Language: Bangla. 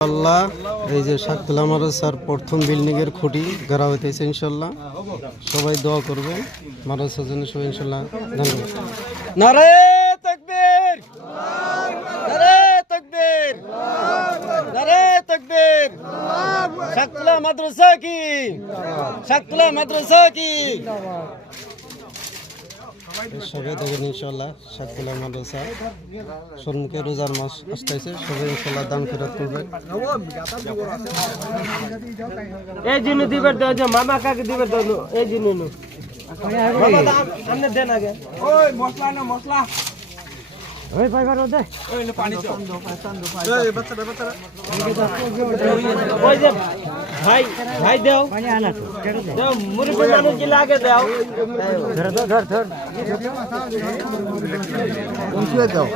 আল্লাহ এই যে শাকতলা মাদ্রাসার প্রথম বিল্ডিং এর খুঁটি গাড়া হইতেছে ইনশাআল্লাহ। সবাই দোয়া করবেন মাদ্রাসার জন্য, সবাই ইনশাআল্লাহ। ধন্যবাদ। নারে তাকবীর, নারে তাকবীর, নারে তাকবীর। শাকতলা মাদ্রাসা কি, শাকতলা মাদ্রাসা কি। সবাই দেখেন ইনশাআল্লাহ শাকতলা মাদ্রাসা সম্মুখে রোজার মাস আসতেছে, সবাই ইনশাআল্লাহ দান খয়রাত করবেন। এই জিনিস দিবার দাও, যে মামা কাকে দিবার দাও, এই জিনিস মামা আপনি দেন আগে। ওই মশলা না মশলা, ওই পাইবার দে, ওই পানি দাও, এই বাচ্চাটা বাচ্চাটা, ওই যে ভাই ভাই দাও পানি আনা তো দাও, মুরব্বি মানুষ কি লাগে দাও, ধর ধর ধর ধর কোন দাও।